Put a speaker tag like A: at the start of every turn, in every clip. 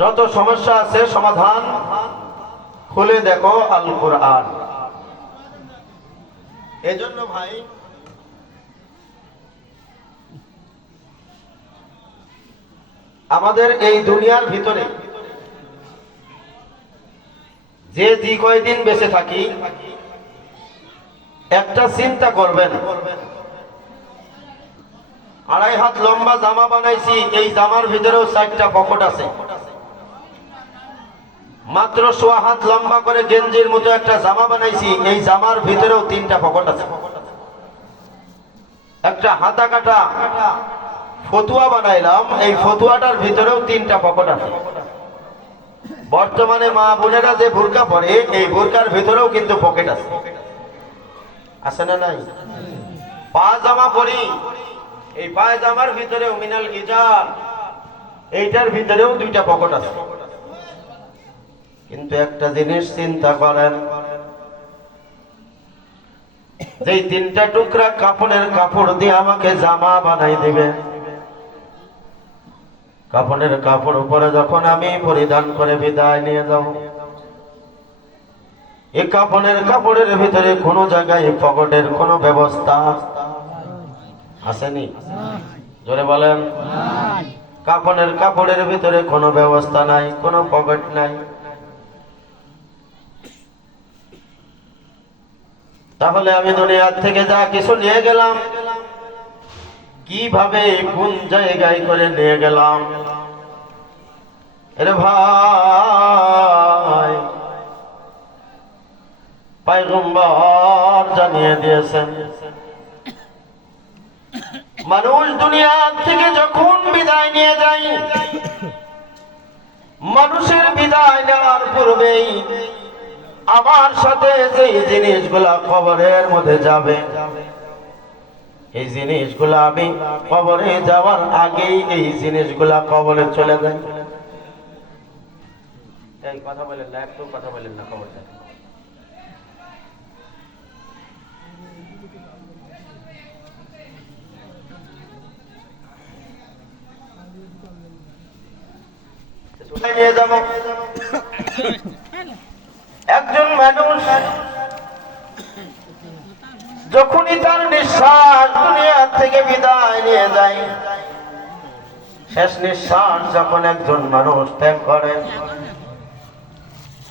A: যত সমস্যা আছে সমাধান খুলে দেখো আল কোরআন এজন্য ভাই আমাদের এই দুনিয়ার ভিতরে যে যে কয়দিন বেঁচে থাকি একটা চিন্তা করবেন। আড়াই হাত লম্বা জামা বানাইছি এই জামার ভিতরেও চারটা পকেট আছে। মাত্র সোয়া হাত লম্বা করে গেঞ্জির মতো একটা জামা বানাইছি, এই জামার ভিতরেও তিনটা পকেট আছে। একটা হাতা কাটা ফতুয়া বানাইলাম, এই ফতুয়াটার ভিতরেও তিনটা পকেট আছে। বর্তমানে মা বোনেরা যে বোরকা পরে, এই বোরকার ভিতরেও কিন্তু পকেট আছে। আছে না নাই? পা জামা পরি, এই পায়জামার ভিতরেও মিনাল ইজার এইটার ভিতরেও দুইটা পকেট আছে। কিন্তু একটা জিনিস চিন্তা করেন যেই তিনটা টুকরা কাপড়ের কাপড় দিয়ে আমাকে জামা বানাই দিবে কাপড়ের কাপড় উপরে যখন আমি পরিধান করে বিদায় নিয়ে যাব এই কাপড়ের কাপড়ের ভিতরে কোনো জায়গায় পকেটের কোনো ব্যবস্থা আসেনি? জোরে বলেন। কাপড়ের কাপড়ের ভিতরে কোনো ব্যবস্থা নাই কোনো পকেট নাই। তাহলে আমি দুনিয়ার থেকে যা কিছু নিয়ে গেলাম, কীভাবে কোন জায়গায় করে নিয়ে গেলাম? এরে ভাই, পাইগম্বর জানিয়ে দিয়েছেন, মানুষ দুনিয়ার থেকে যখন বিদায় নিয়ে যায়, মানুষের বিদায় নেওয়ার পূর্বেই আমার সাথে যে জিনিসগুলা কবরের মধ্যে যাবে। এই জিনিসগুলো আমি কবরে যাওয়ার আগেই এই জিনিসগুলা কবরে চলে যায় এই কথা বলেন না একটু কথা বলেন না কবর যায় নিয়ে যাব একজন মানুষ যখনই তার নিঃশ্বাস দুনিয়া থেকে বিদায় নিয়ে যায়, শেষ নিঃশ্বাস যখন একজন মানুষ ত্যাগ করে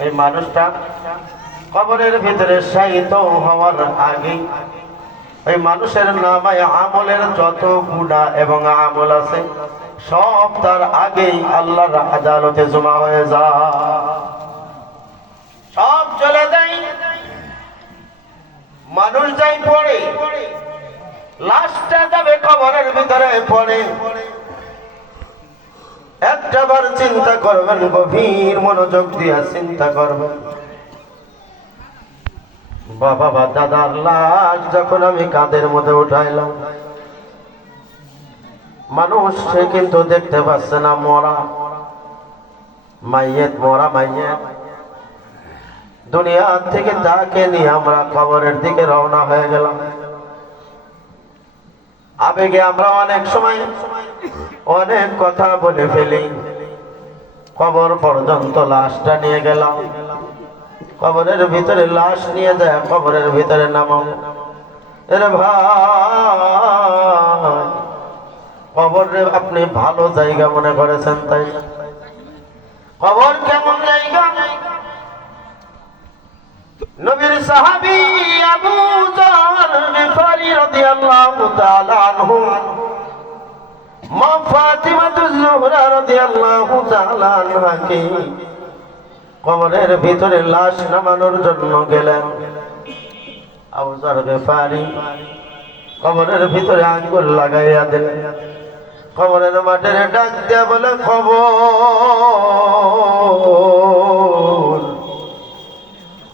A: এই মানুষটা কবরের ভিতরে শায়িত হওয়ার আগে ওই মানুষের নামায় আমলের যত গুণা এবং আমল আছে, সব তার আগেই আল্লাহর আদালতে জমা হয়ে যায়। চলে যায় মানুষ যাই পড়ে, লাশটা যাবে কবরের ভিতরে পড়ে। একটা বার চিন্তা করবেন, গভীর মনোযোগ দিয়া চিন্তা করবেন। বাবা, বা দাদার লাশ যখন আমি কাঁধের মধ্যে উঠাইলাম, মানুষ সে কিন্তু দেখতে পাচ্ছে না, মরা। মাইয়েত মরা মাইয়েত দুনিয়া থেকে তাকে নিয়ে আমরা কবরের দিকে রওনা হয়ে গেলাম। আবেগে আমরা অনেক সময় অনেক কথা বলে ফেলি। কবর পর্যন্ত লাশটা নিয়ে গেলাম। কবরের ভিতরে লাশ নিয়ে যায়, কবরের ভিতরে নামাও। এরে ভাই, কবরে আপনি ভালো জায়গা মনে করেছেন তাই। কবর কেমন নবীর সাহাবী আবু জার গিফারি রাদিয়াল্লাহু তাআলা আনহু। মা ফাতিমাতুজ জোহরা রাদিয়াল্লাহু তাআলা আনহাকে কবরের ভিতরে লাশ নামানোর জন্য গেলেন। আবু জার গিফারি কবরের ভিতরে আঙ্গুল লাগাইয়া দিলেন। কবরের মাঠের ডাক দিয়া বলে খবর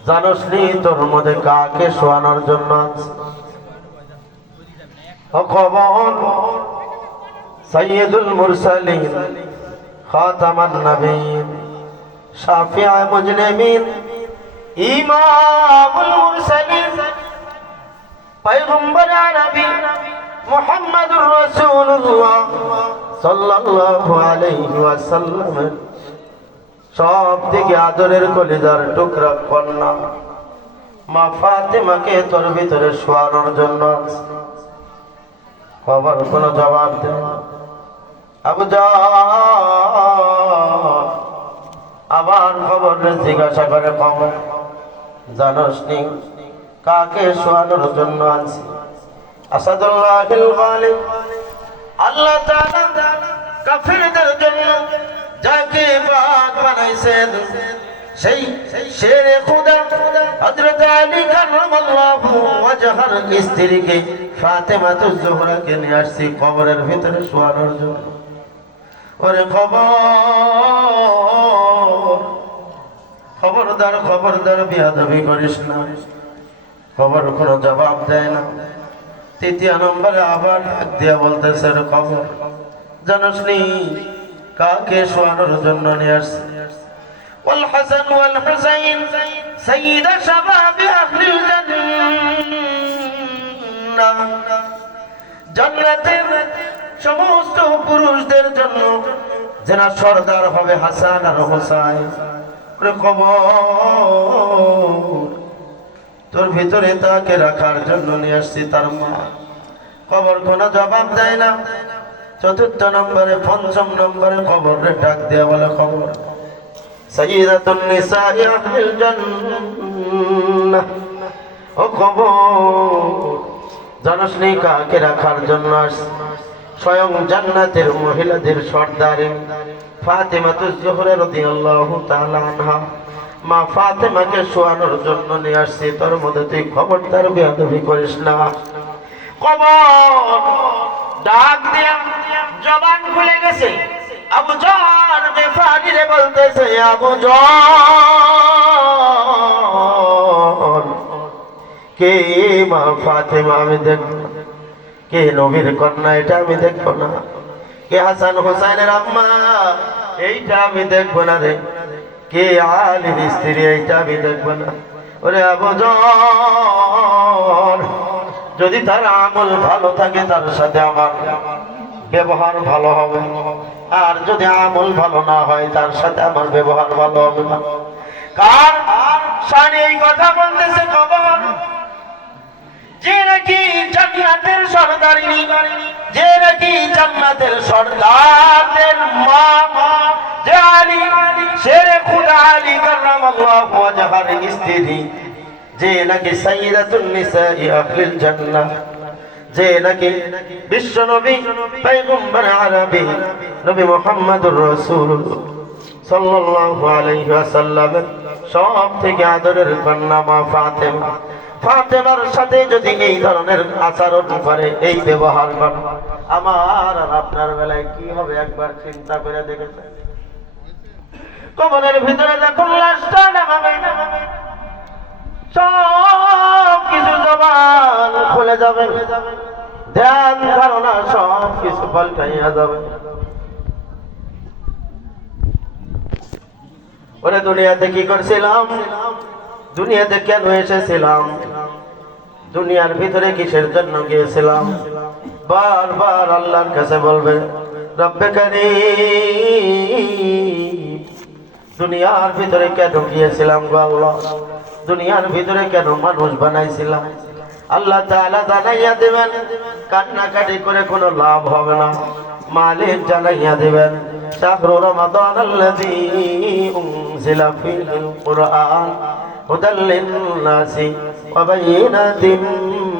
A: জানোস নি তোর মধ্যে কাকে শোয়ানোর জন্য সৈয়দুল মুরসালিন, খাতামান নবীন শাফিআ মুজলিমিন, ইমামুল মুরসালিন, পয়গম্বর নবী মুহাম্মদুর রাসূলুল্লাহ সাল্লাল্লাহু আলাইহি ওয়াসাল্লাম। সব থেকে আদরের কলিজার টুকরা কন্যা। মা ফাতেমাকে তোর ভিতরে শোয়ানোর জন্য। খবর কোনো জবাব দেয় আবার খবর জিজ্ঞাসা করে খবর জানোস নি, কাকে শোয়ানোর জন্য আনছি আসাদুল্লাহ আল্লাহ কাফিরদের জন্য যাকে বাঘ বানাইছেন, সেই শেরে খুদা হযরত আলী কাররামাল্লাহু ওয়াজহার স্ত্রীকে ফাতেমাতুজ জোহরাকে নিয়ে আসছি কবরের ভিতরে শোয়ানোর জন্য। ওরে খবর, খবরদার খবরদার, বিয়াদবি করিস না। খবর কোনো জবাব দেয় না। তৃতীয় নম্বরে আবার ডাক দিয়া বলতেছে খবর, জানোস নি কাকে শোয়ানোর জন্য নিয়ে আসছে والحسن والحسين سيد شباب أهل الجنة জান্নাতের সমস্ত পুরুষদের জন্য যেনা সর্দার হবে হাসান আর হোসাইন ওরে খবর তোর ভিতরে তাকে রাখার জন্য নিয়ে আসছি তার মা খবর কোনো জবাব দেয় না চতুর্থ নম্বরে, পঞ্চম নম্বরে খবরে ডাক দেয়া বলে খবর। ও খবর রাখার জন্য স্বয়ং মহিলাদের মা ফাতেমাকে শোয়ানোর জন্য নিয়ে আসছি, তোর মধ্যে তুই খবরদার বেয়াদবি করিস না। কবর ডাক দিয়া জবান খুলে গেছে। আবু জান বেফানি রে বলতেছে, আবু জান কে মা ফাতেমা আমি দেখব। কে নবীর কন্যা এটা আমি দেখব না। কে হাসান হোসেনের আম্মা এইটা আমি দেখব না রে। কে আলীর স্ত্রী এইটা আমি দেখব না। ওরে আবজন যদি তার আমল ভালো থাকে, তার সাথে আমার ব্যবহার ভালো হবে। আর যদি আমল ভালো না হয়, তার সাথে আমার ব্যবহার ভালো হবে না। কার? এই কথা বলতেছে, খবর? যে নাকি জান্নাতের সর্দারিনী, যে নাকি জান্নাতের সর্দারদের মা যে আলী শেরে খুদা আলী কাররামাল্লাহু ওয়াজহার স্ত্রী। যে নাকি সাইয়্যিদাতুন নিসাই আহলিল জান্নাহ, যে নাকি বিশ্ব নবী, পয়গম্বর আরবি নবী মুহাম্মদুর রাসূলুল্লাহ সাল্লাল্লাহু আলাইহি ওয়াসাল্লাম, সব থেকে আদরের কন্যা মা ফাতেমা। ফাতেমার সাথে যদি এই ধরনের আচরণ করে, এই ব্যবহার করে। আমার আর আপনার বেলায় কি হবে একবার চিন্তা করে দেখেছেন? কবরের ভিতরে যখন লাশটা নামাবে সব কিছু জবান খুলে যাবে। ধ্যান ধারণা সব কিছু পাল্টাইয়া যাবে। ওরে দুনিয়াতে কি করছিলাম? দুনিয়াতে কেন এসেছিলাম? দুনিয়ার ভিতরে কিসের জন্য গিয়েছিলাম? বারবার আল্লাহর কাছে বলবে রব্বে কারীম দুনিয়ার ভিতরে কেন গিয়েছিলাম গো আল্লাহ? দুনিয়ার ভিতরে কেন মানুষ বানাইছিলাম? আল্লাহ তাআলা জানাইয়া দেবেন, কান্নাকাটি করে কোনো লাভ হবে না। মালিক জানাইয়া দেবেন, শাহরু রমাদান আল্লাযী উনজিলা কুরআন হুদাল লিন-নাসি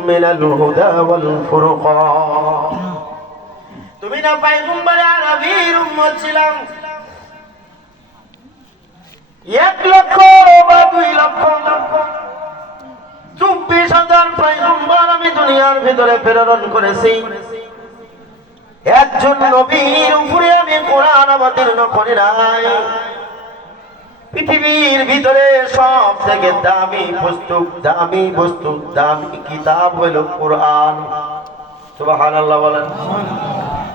A: মিনাল হুদা ওয়াল ফুরকান। তুমি না পয়গম্বর আরবীর উম্মত ছিলাম। এক লক্ষ বা দুই লক্ষ। চব্বিশ হাজার পয়গম্বর আমি দুনিয়ার ভিতরে প্রেরণ করেছি। একজন নবীর উপরে আমি কোরআন অবতীর্ণ করি নাই। পৃথিবীর ভিতরে সব থেকে দামি পুস্তক দামি বস্তু, দামি কিতাব হইল কোরআন। সুবহানাল্লাহ বলেন।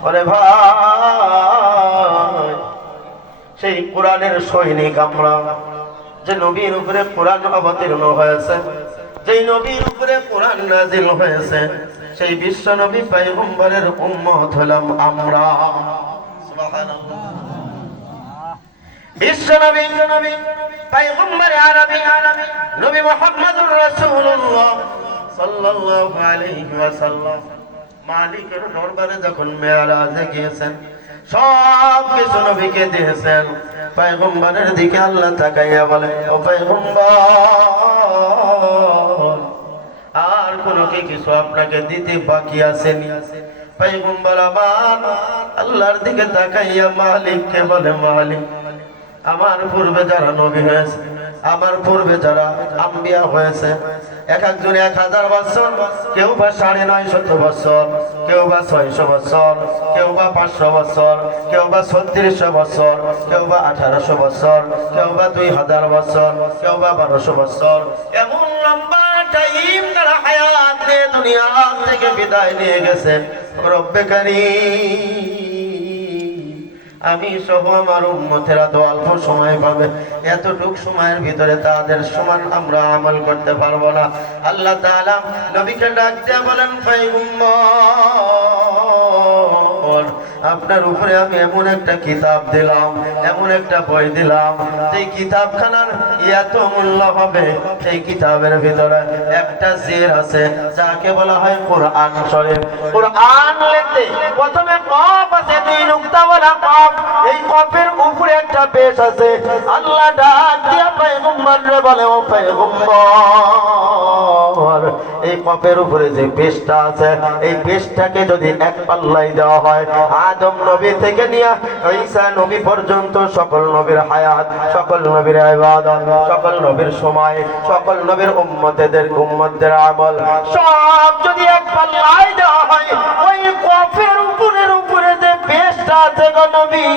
A: ওরে ভাই। সেই কোরআনের সৈনিক আমরা। যে নবীর উপরে কোরআন অবতীর্ণ হয়েছে, যেই নবীর উপরে কোরআন নাজিল হয়েছে, সেই বিশ্ব নবী পয়গম্বরের উম্মত হলাম আমরা। বিশ্ব নবী, পয়গম্বর আরবি নবী মুহাম্মদুর রাসূলুল্লাহ সাল্লাল্লাহু আলাইহি ওয়াসাল্লাম। মালিকের দরবারে যখন মেয়ারাজে গিয়েছেন সব কিছু নবীকে দিয়েছেন। পায়গম্বরের দিকে আল্লাহ তাকাইয়া বলে, ও পায়গম্বর, আর কোন কি কিছু আপনাকে দিতে বাকি আসেনি পায়গম্বর আমার আল্লাহর দিকে তাকাইয়া মালিককে বলে, মালিক, আমার পূর্বে যারা নবী হয়েছে আমার পূর্বে যারা আম্বিয়া হয়েছে, এক একজন এক হাজার বছর, কেউ বা সাড়ে নয় শত বছর, কেউ বা ছয়শো বছর, কেউ বা পাঁচশো বছর, কেউ বা ছত্রিশশো বছর, কেউ বা আঠারোশো বছর, কেউ বা দুই হাজার বছর, কেউ বা বারোশো বছর। এমন লম্বা টাইম তারা হায়াত নিয়ে দুনিয়া থেকে বিদায় নিয়ে গেছে। রব্বে কারীম। আমি সহ আমার উন্মতেরা তো অল্প সময় পাবে। এতটুক সময়ের ভিতরে তাদের সমান আমরা আমল করতে পারব না। আল্লাহ তাআলা নবীকে ডাক দিয়ে বলেন পয়গম্বর আপনার উপরে আমি এমন একটা কিতাব দিলাম, এমন একটা বই দিলাম। সেই কিতাবখানার এত মূল্য হবে, সেই কিতাবের ভিতরে একটা জের আছে, যাকে বলা হয় কোরআন শরীফ। কোরআন লিখতে প্রথমে কফ আছে, দুই নুক্তা বলা কফ। এই কফের উপরে একটা পেশ আছে। আল্লাহ ডাক দিয়া পয়গম্বর বলে, ও পয়গম্বর এই কফের উপরে যে পেশটা আছে, এই পেশটাকে যদি এক পাল্লাই দেওয়া হয়, আদম নবী থেকে নিয়ে ঈসা নবী পর্যন্ত সকল নবীর হায়াত, সকল নবীর ইবাদত, সকল নবীর সময়, সকল নবীর উম্মতেদের, উম্মতদের আমল, সব যদি এক পাল্লাই দেওয়া হয়, ওই কফের উপরের উপরে যে পেশটা আছে গো নবী,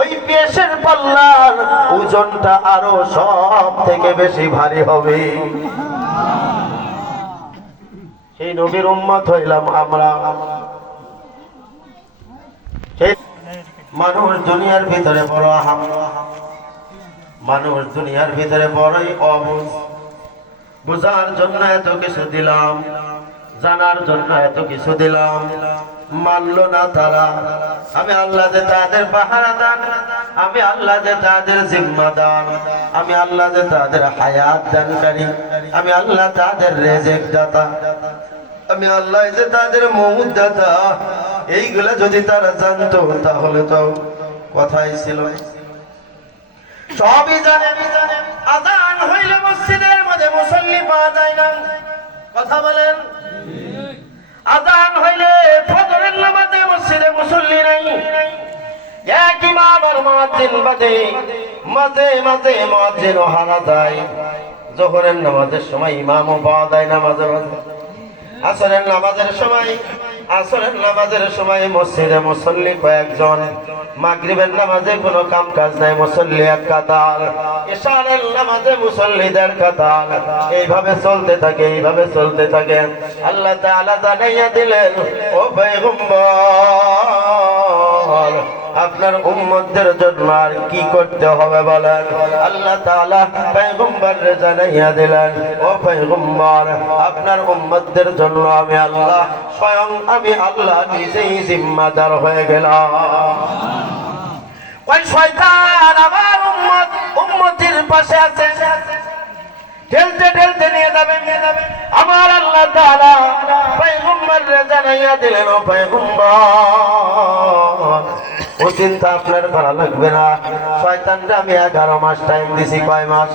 A: ওই পেশের পাল্লার ওজনটা আরও সব থেকে বেশি ভারী হবে। সেই নবীর উম্মত হইলাম আমরা। মানুষ দুনিয়ার ভিতরে বড় মানুষ দুনিয়ার ভিতরে বড়ই অবুঝ বোঝার জন্য এত কিছু দিলাম, জানার জন্য এত কিছু দিলাম। মানল না তারা। আমি আল্লাহ যে তাদের পাহারা দান, আমি আল্লাহ যে তাদের জিম্মাদান আমি আল্লাহ যে তাদের হায়াত দানকারী, আমি আল্লাহ তাদের রেজেক দাতা। আমি আল্লাহ যে তাদের মৌত এইগুলা যদি তারা জানতো, তাহলে তো কথাই ছিল সবই জানে, আজান হইলে মসজিদের মধ্যে মুসল্লি পাওয়া যায় না। কথা বলেন? আজান হইলে ফজরের নামাজে মসজিদে মুসল্লি নাই। এক ইমাম আর মুয়াজ্জিন বাদে, মাঝে মাঝে মুয়াজ্জিন হারা যায়। জোহরের নামাজের সময় ইমামও পাওয়া যায় না মাঝে মাঝে। আসরের নামাজের সময়, আসরের নামাজের সময় মসজিদে মুসল্লি কয়েকজন, মাগরিবের নামাজে কোনো কাম কাজ নাই, মুসল্লি এক কাতার। ইশারের নামাজে মুসল্লিদের কাতার। এইভাবে চলতে থাকে, এইভাবে চলতে থাকে। আল্লাহ তাআলা জানাইয়া দিলেন, ও পয়গম্বর আপনার উম্মতদের জন্য আর কি করতে হবে বলেন? আল্লাহ তাআলা পয়গম্বর জানাইয়া দিলেন, ও পয়গম্বর, আপনার উম্মতদের জন্য আমি আল্লাহ, স্বয়ং আমি আল্লাহ নিজেই জিম্মাদার হয়ে গেলাম। ওই শয়তান আমার উম্মত, উম্মতির পাশে আছে। ঠেলতে ঠেলতে নিয়ে যাবে। নিয়ে যাবে আমার আল্লাহ তাআলা পয়গম্বর জানাইয়া দিলেন, ও পয়গম্বর ও চিন্তা আপনার করা লাগবে না। শয়তানরা আমি এগারো মাস টাইম দিছি কয় মাস?